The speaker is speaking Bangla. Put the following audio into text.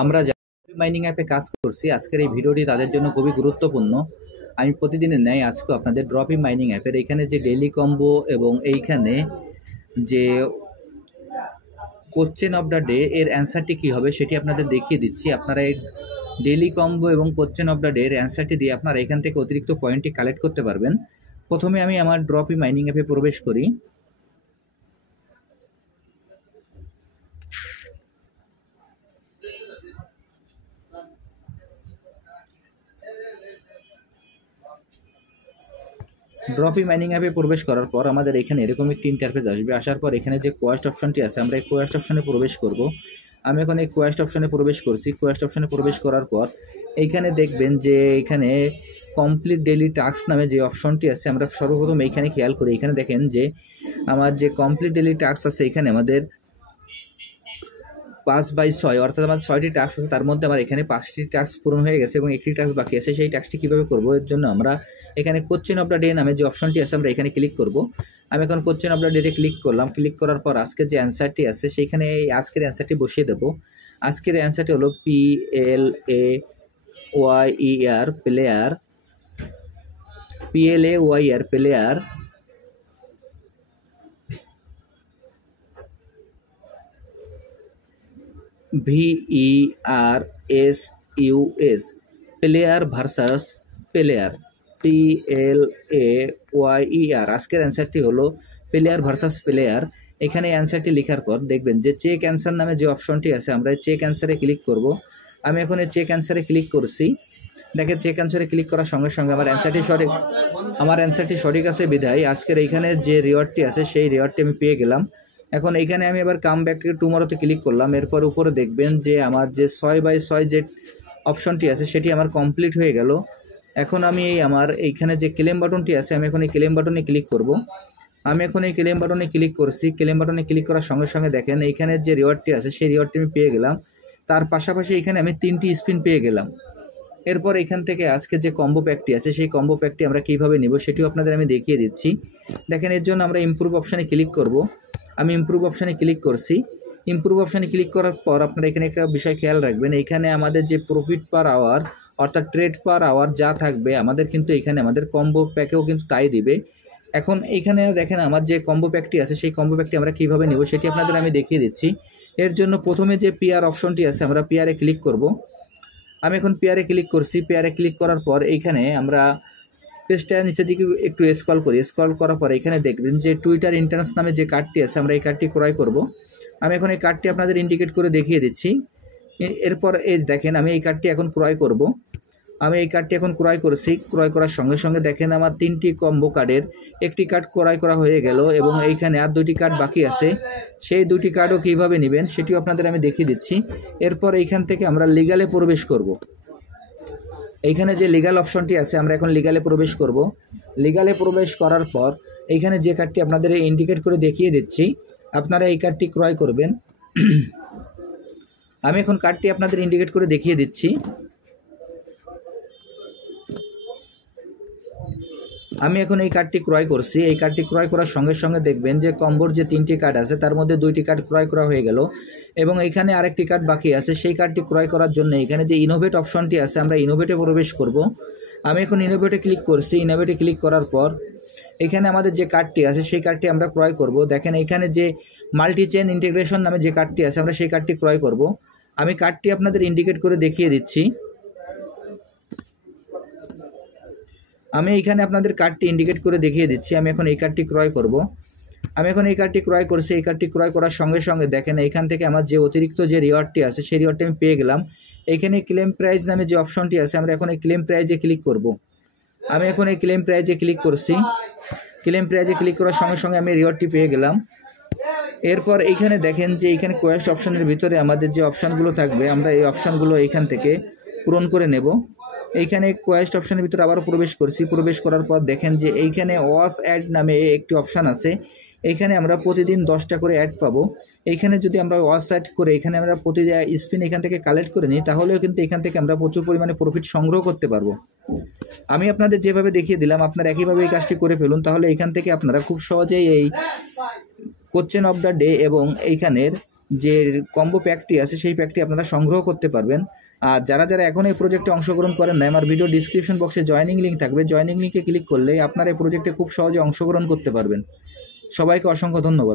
আমরা যারা মাইনিং অ্যাপে কাজ করছি, আজকের এই ভিডিওটি তাদের জন্য খুবই গুরুত্বপূর্ণ। আমি প্রতিদিনের ন্যায় আজকে আপনাদের ড্রপি মাইনিং অ্যাপের এইখানে যে ডেইলি কম্বো এবং এইখানে যে কোশ্চেন অফ দ্য ডে এর অ্যান্সারটি কী হবে সেটি আপনাদের দেখিয়ে দিচ্ছি। আপনারা এই ডেইলি কম্বো এবং কোশ্চেন অফ দ্য ডে এর অ্যান্সারটি দিয়ে আপনারা এখান থেকে অতিরিক্ত পয়েন্টটি কালেক্ট করতে পারবেন। প্রথমে আমি আমার ড্রপি মাইনিং অ্যাপে প্রবেশ করি। ড্রপি মাইনিং অ্যাপে প্রবেশ করার পর আমাদের এখানে এরকম একটি ইন্টারফেস আসবে। আসার পর এখানে যে কোয়েস্ট অপশনটি আছে, আমরা এই কোয়েস্ট অপশনে প্রবেশ করব। আমি এখন এই কোয়েস্ট অপশনে প্রবেশ করছি। কোয়েস্ট অপশনে প্রবেশ করার পর এইখানে দেখবেন যে এখানে কমপ্লিট ডেইলি টাস্ক নামে যে অপশনটি আছে, আমরা সর্বপ্রথম এইখানে খেয়াল করি। এখানে দেখেন যে আমার যে কমপ্লিট ডেইলি টাস্ক আছে, এখানে আমাদের 5/6 অর্থাৎ আমার 6টি টাস্ক আছে, তার মধ্যে আমার এখানে 5টি টাস্ক পূরণ হয়ে গেছে এবং একটি টাস্ক বাকি আছে। সেই টাস্কটি কীভাবে করবো, এর জন্য আমরা এখানে কোশ্চেন অফ দ্য ডে নামে যে অপশনটি আছে আমরা এখানে ক্লিক করব। আমি এখন কোশ্চেন অফ দ্য ডেতে ক্লিক করলাম। ক্লিক করার পর আজকের যে অ্যান্সারটি আছে সেইখানে এই আজকের অ্যান্সারটি বসিয়ে দেবো। আজকের অ্যান্সারটি হলো PLAYER player, PLAYER player VERSUS player versus player, PLAYER। আজকের অ্যান্সারটি হলো প্লেয়ার ভার্সাস প্লেয়ার। এখানে অ্যান্সারটি লেখার পর দেখবেন যে চেক অ্যান্সার নামে যে অপশনটি আছে, আমরা চেক অ্যান্সারে ক্লিক করব। আমি এখন এই চেক অ্যান্সারে ক্লিক করছি। দেখেন চেক অ্যান্সারে ক্লিক করার সঙ্গে সঙ্গে আমার অ্যান্সারটি সঠিক আছে বিধায় আজকের এইখানে যে রিওয়ার্ডটি আছে সেই রিওয়ার্ডটি আমি পেয়ে গেলাম। এখন এইখানে আমি এবার কাম ব্যাক টুমরোতে ক্লিক করলাম। এরপর উপরে দেখবেন যে আমার যে 6/6 যে অপশনটি আছে সেটি আমার কমপ্লিট হয়ে গেল। এখন আমি আমার এইখানে যে ক্লেম বাটনটি আছে, আমি এখন এই ক্লেম বাটনে ক্লিক করব। আমি এখন এই ক্লেম বাটনে ক্লিক করছি। ক্লেম বাটনে ক্লিক করার সঙ্গে সঙ্গে দেখেন এইখানে যে রিওয়ার্ডটি আছে সেই রিওয়ার্ডটি আমি পেয়ে গেলাম। তার পাশাপাশি এখানে আমি 3টি স্পিন পেয়ে গেলাম। এরপর এখান থেকে আজকে যে কম্বো প্যাকটি আছে সেই কম্বো প্যাকটি আমরা কীভাবে নিব সেটিও আপনাদের আমি দেখিয়ে দিচ্ছি। দেখেন এর জন্য আমরা ইমপ্রুভ অপশানে ক্লিক করব। আমি ইমপ্রুভ অপশানে ক্লিক করছি। ইমপ্রুভ অপশানে ক্লিক করার পর আপনারা এখানে একটা বিষয় খেয়াল রাখবেন, এইখানে আমাদের যে প্রফিট পার আওয়ার অর্থাৎ ট্রেড পার আওয়ার যা থাকবে আমাদের কিন্তু এখানে আমাদের কম্বো প্যাকেও কিন্তু তাই দিবে। এখন এইখানে দেখেন আমার যে কম্বো প্যাকটি আছে সেই কম্বো প্যাকটি আমরা কীভাবে নিব সেটি আপনাদের আমি দেখিয়ে দিচ্ছি। এর জন্য প্রথমে যে PR অপশনটি আছে আমরা PR এ ক্লিক করব। আমি এখন PR এ ক্লিক করছি। PR এ ক্লিক করার পর এইখানে আমরা পেজটা নিচের দিকে একটু স্ক্রল করি। স্ক্রল করার পর এখানে দেখবেন যে টুইটার ইন্টারন্যাশ নামে যে কার্ডটি আছে আমরা এই কার্ডটি ক্রয় করব। আমি এখন এই কার্ডটি আপনাদের ইন্ডিকেট করে দেখিয়ে দিচ্ছি। এরপর এই দেখেন আমি এই কার্ডটি এখন ক্রয় করব। আমি এই কার্ডটি এখন ক্রয় করছি। ক্রয় করার সঙ্গে সঙ্গে দেখেন আমার 3টি কম্বো কার্ডের একটি কার্ড ক্রয় করা হয়ে গেল এবং এইখানে আর 2টি কার্ড বাকি আছে। সেই 2টি কার্ডও কীভাবে নেবেন সেটিও আপনাদের আমি দেখিয়ে দিচ্ছি। এরপর এইখান থেকে আমরা লিগালে প্রবেশ করব। এইখানে যে লিগাল অপশনটি আছে আমরা এখন লিগালে প্রবেশ করব। লিগালে প্রবেশ করার পর এইখানে যে কার্ডটি আপনাদের ইন্ডিকেট করে দেখিয়ে দিচ্ছি আপনারা এই কার্ডটি ক্রয় করবেন। আমি এখন কার্ডটি আপনাদের ইন্ডিকেট করে দেখিয়ে দিচ্ছি। আমি এখন এই কার্ডটি ক্রয় করছি। এই কার্ডটি ক্রয় করার সঙ্গে সঙ্গে দেখবেন যে কম্বোর যে 3টি কার্ড আছে তার মধ্যে 2টি কার্ড ক্রয় করা হয়ে গেল এবং এইখানে আরেকটি কার্ড বাকি আছে। সেই কার্ডটি ক্রয় করার জন্য এখানে যে ইনোভেট অপশনটি আছে আমরা ইনোভেটে প্রবেশ করব। আমি এখন ইনোভেটে ক্লিক করছি। ইনোভেটে ক্লিক করার পর এখানে আমাদের যে কার্ডটি আছে সেই কার্ডটি আমরা ক্রয় করব। দেখেন এইখানে যে মাল্টি চেন ইন্টিগ্রেশন নামে যে কার্ডটি আছে আমরা সেই কার্ডটি ক্রয় করব। আমি কার্ডটি আপনাদের ইন্ডিকেট করে দেখিয়ে দিচ্ছি। আমি এইখানে আপনাদের কার্ডটি ইন্ডিকেট করে দেখিয়ে দিচ্ছি। আমি এখন এই কার্ডটি ক্রয় করব। আমি এখন এই কার্ডটি ক্রয় করছি। এই কার্ডটি ক্রয় করার সঙ্গে সঙ্গে দেখেন এইখান থেকে আমার যে অতিরিক্ত যে রিওয়ার্ডটি আছে সেই রিওয়ার্ডটি আমি পেয়ে গেলাম। এইখানে ক্লেম প্রাইজ নামে যে অপশনটি আছে আমরা এখন এই ক্লেম প্রাইজে ক্লিক করব। আমি এখন এই ক্লেম প্রাইজে ক্লিক করছি। ক্লেম প্রাইজে ক্লিক করার সঙ্গে সঙ্গে আমি রিওয়ার্ডটি পেয়ে গেলাম। এরপর এইখানে দেখেন যে এইখানে কোয়েস্ট অপশনের ভিতরে আমাদের যে অপশানগুলো থাকবে আমরা এই অপশানগুলো এইখান থেকে পূরণ করে নেব। এইখানে কোয়েস্ট অপশনের ভিতরে আবারও প্রবেশ করছি। প্রবেশ করার পর দেখেন যে এইখানে ওয়াচ অ্যাড নামে একটি অপশান আছে। এইখানে আমরা প্রতিদিন 10টা করে অ্যাড পাবো। এইখানে যদি আমরা ওয়াচ অ্যাড করে এখানে আমরা প্রতিদিন স্পিন এখান থেকে কালেক্ট করে নিই তাহলেও কিন্তু এখান থেকে আমরা প্রচুর পরিমাণে প্রফিট সংগ্রহ করতে পারবো। আমি আপনাদের যেভাবে দেখিয়ে দিলাম আপনারা একইভাবে এই কাজটি করে ফেলুন, তাহলে এখান থেকে আপনারা খুব সহজেই এই কোশ্চেন অফ দ্য ডে এবং এইখানের যে কম্বো প্যাকটি আছে সেই প্যাকটি আপনারা সংগ্রহ করতে পারবেন। আর যারা যারা এখন এই প্রজেক্টে অংশগ্রহণ করেন না, আমার ভিডিও ডিসক্রিপশন বক্সে জয়েনিং লিঙ্ক থাকবে, জয়েনিং লিঙ্কে ক্লিক করলেই আপনারা এই প্রজেক্টে খুব সহজে অংশগ্রহণ করতে পারবেন। সবাইকে অসংখ্য ধন্যবাদ।